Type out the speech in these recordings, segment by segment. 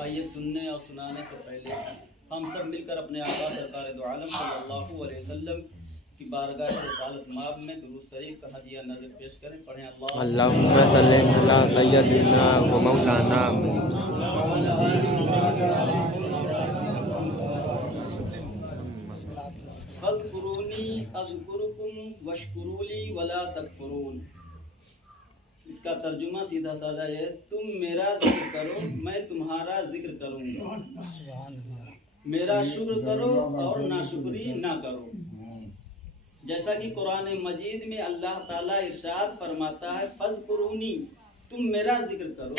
آئیے سننے اور سنانے سے پہلے ہم سب مل کر اپنے آقا سرکار دو عالم صلی اللہ علیہ وسلم کی بارگاہ رسالت مآب میں درود شریف کا ہدیہ نظر پیش کریں. پڑھیں اللہم صلی علی سیدنا و مولانا فاذکرونی اذکرکم واشکروا لی ولا تکفرون. اس کا ترجمہ سیدھا سادہ ہے، تم میرا ذکر کرو میں تمہارا ذکر کروں گا، میرا شکر کرو اور ناشکری نہ کرو. جیسا کہ قرآن مجید میں اللہ تعالیٰ ارشاد فرماتا ہے فاذکرونی، تم میرا ذکر کرو،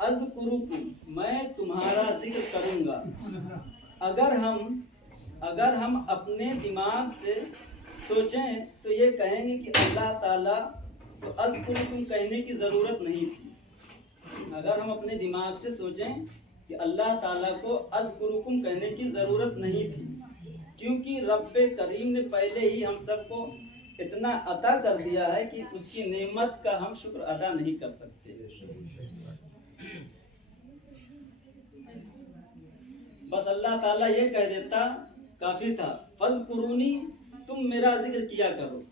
اذکرکم میں تمہارا ذکر کروں گا. اگر ہم اپنے دماغ سے سوچیں تو یہ کہیں گے کہ اللہ تعالیٰ تو اذکرکم کہنے کی ضرورت نہیں تھی. اگر ہم اپنے دماغ سے سوچیں کہ اللہ تعالیٰ کو اذکرکم کہنے کی ضرورت نہیں تھی، کیونکہ رب کریم نے پہلے ہی ہم سب کو اتنا عطا کر دیا ہے کہ اس کی نعمت کا ہم شکر ادا نہیں کر سکتے. بس اللہ تعالیٰ یہ کہہ دیتا کافی تھا، فاذکرونی تم میرا ذکر کیا کرو،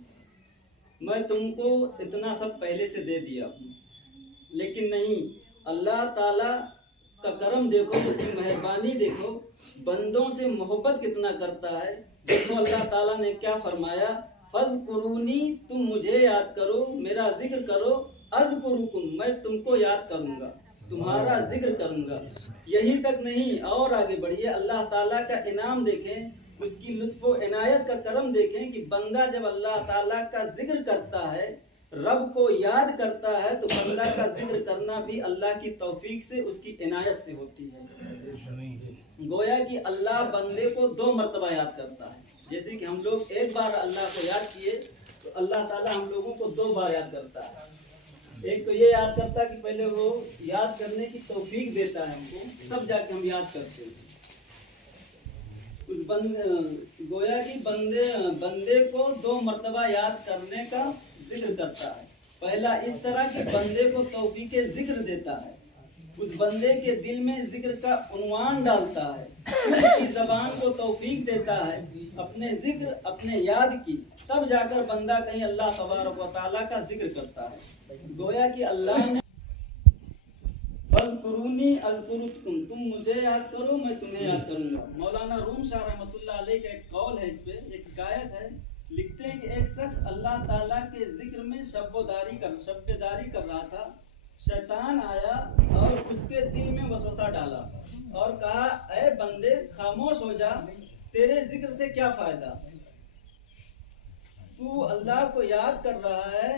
میں تم کو اتنا سب پہلے سے دے دیا ہوں. لیکن نہیں، اللہ تعالیٰ کا کرم دیکھو، اس کی مہربانی دیکھو، بندوں سے محبت کتنا کرتا ہے. دیکھو اللہ تعالیٰ نے کیا فرمایا، فاذکرونی تم مجھے یاد کرو، میرا ذکر کرو، اذکرکم میں تم کو یاد کروں گا، تمہارا ذکر کروں گا. یہی تک نہیں، اور آگے بڑھیے، اللہ تعالیٰ کا انعام دیکھیں، اس کی لطف و عنایت کا کرم دیکھیں کہ بندہ جب اللہ تعالیٰ کا ذکر کرتا ہے، رب کو یاد کرتا ہے، تو بندہ کا ذکر کرنا بھی اللہ کی توفیق سے، اس کی عنایت سے ہوتی ہے. گویا کہ اللہ بندے کو 2 مرتبہ یاد کرتا ہے. جیسے کہ ہم لوگ ایک بار اللہ کو یاد کیے تو اللہ تعالیٰ ہم لوگوں کو 2 بار یاد کرتا ہے. ایک تو یہ یاد کرتا ہے کہ پہلے وہ یاد کرنے کی توفیق دیتا ہے ہم کو، تب جا کے ہم یاد کرتے ہیں. گویا کہ بندے کو 2 مرتبہ یاد کرنے کا ذکر کرتا ہے. پہلا اس طرح کہ بندے کو توفیق ذکر دیتا ہے، اس بندے کے دل میں ذکر کا عنوان ڈالتا ہے، اس کی زبان کو توفیق دیتا ہے اپنے ذکر اپنے یاد کی، تب جا کر بندہ کہیں اللہ تبارک و تعالیٰ کا ذکر کرتا ہے. گویا کہ اللہ نے فاذکرونی اذکرکم تم مجھے یاد کرو میں تمہیں یاد کروں گا. مولانا روم شاہ رحمۃ اللہ علیہ کا ایک قول ہے، اس پہ ایک حکایت ہے. لکھتے ہیں کہ ایک شخص اللہ تعالیٰ کے ذکر میں شب داری کر رہا تھا. شیطان آیا اور اس کے دل میں وسوسہ ڈالا اور کہا، اے بندے خاموش ہو جا، تیرے ذکر سے کیا فائدہ، تو اللہ کو یاد کر رہا ہے،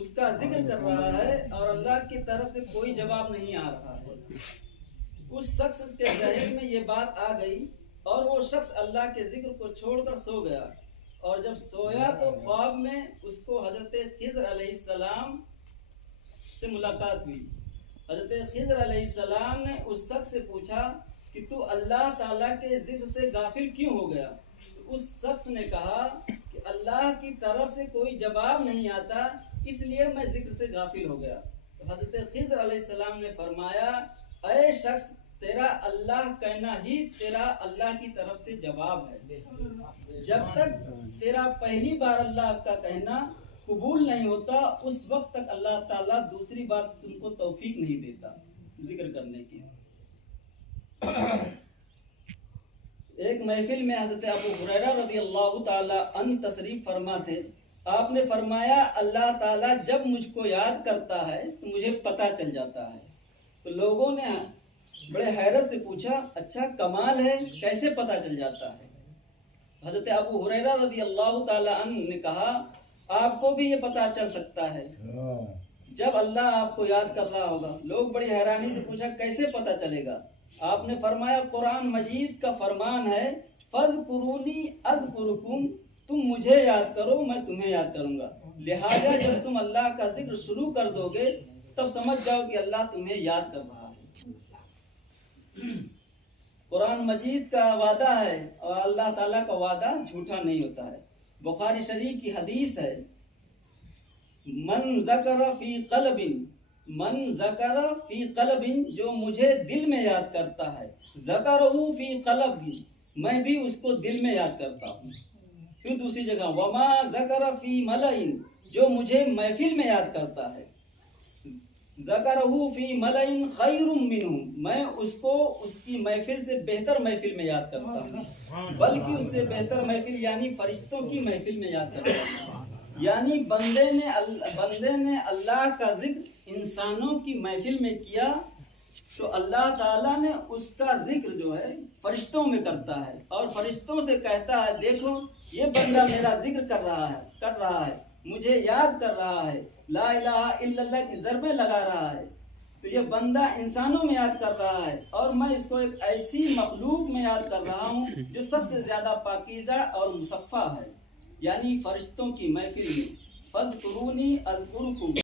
اس کا ذکر کر رہا ہے اور اللہ کی طرف سے کوئی جواب نہیں آ رہا ہے. اس شخص کے ذہن میں یہ بات آ گئی اور وہ شخص اللہ کے ذکر کو چھوڑ کر سو گیا. اور جب سویا تو خواب میں اس کو حضرت خضر علیہ السلام سے ملاقات ہوئی. حضرت خضر علیہ السلام نے اس شخص سے پوچھا کہ تو اللہ تعالیٰ کے ذکر سے غافل کیوں ہو گیا؟ تو اس شخص نے کہا کہ اللہ کی طرف سے کوئی جواب نہیں آتا، اس لیے میں ذکر سے غافل ہو گیا. تو حضرت خضر علیہ السلام نے فرمایا، اے شخص تیرا اللہ کہنا ہی تیرا اللہ کی طرف سے جواب ہے. جب تک تیرا پہلی بار اللہ کا کہنا قبول نہیں ہوتا، اس وقت تک اللہ تعالیٰ دوسری بار تم کو توفیق نہیں دیتا ذکر کرنے کی. ایک محفل میں حضرت ابو ہریرہ رضی اللہ تعالی عنہ تشریف فرما تھے. آپ نے فرمایا، اللہ تعالیٰ جب مجھ کو یاد کرتا ہے تو مجھے پتہ چل جاتا ہے. تو لوگوں نے بڑے حیرت سے پوچھا، اچھا کمال ہے، کیسے پتہ چل جاتا ہے؟ حضرت ابو ہریرہ رضی اللہ تعالی عنہ نے کہا، آپ کو بھی یہ پتہ چل سکتا ہے جب اللہ آپ کو یاد کر رہا ہوگا. لوگ بڑی حیرانی سے پوچھا، کیسے پتہ چلے گا؟ آپ نے فرمایا، قرآن مجید کا فرمان ہے، فاذکرونی اذکرکم تم مجھے یاد کرو میں تمہیں یاد کروں گا. لہٰذا جب تم اللہ کا ذکر شروع کر دو گے تب سمجھ جاؤ کہ اللہ تمہیں یاد کر رہا ہے. قرآن مجید کا وعدہ ہے اور اللہ تعالیٰ کا وعدہ جھوٹا نہیں ہوتا ہے. بخاری شریف کی حدیث ہے، من ذکر فی قلب من ذکر فی قلب، جو مجھے دل میں یاد کرتا ہے، ذکرہ فی قلب، میں بھی اس کو دل میں یاد کرتا ہوں. پھر دوسری جگہ وما ذکر فی ملئ، جو مجھے محفل میں یاد کرتا ہے، ذکرہ فی ملئ خیر منہ، میں اس کو اس کی محفل سے بہتر محفل میں یاد کرتا ہوں، بلکہ اس سے بہتر محفل یعنی فرشتوں کی محفل میں یاد کرتا ہوں. یعنی بندے نے اللہ کا ذکر انسانوں کی محفل میں کیا تو اللہ تعالیٰ نے اس کا ذکر جو ہے فرشتوں میں کرتا ہے، اور فرشتوں سے کہتا ہے دیکھو یہ بندہ میرا ذکر کر رہا ہے، مجھے یاد کر رہا ہے، لا الہ الا اللہ کی ضربیں لگا رہا ہے. تو یہ بندہ انسانوں میں یاد کر رہا ہے، اور میں اس کو ایک ایسی مخلوق میں یاد کر رہا ہوں جو سب سے زیادہ پاکیزہ اور مصفہ ہے، یعنی فرشتوں کی محفل میں. فاذکرونی اذکرکم،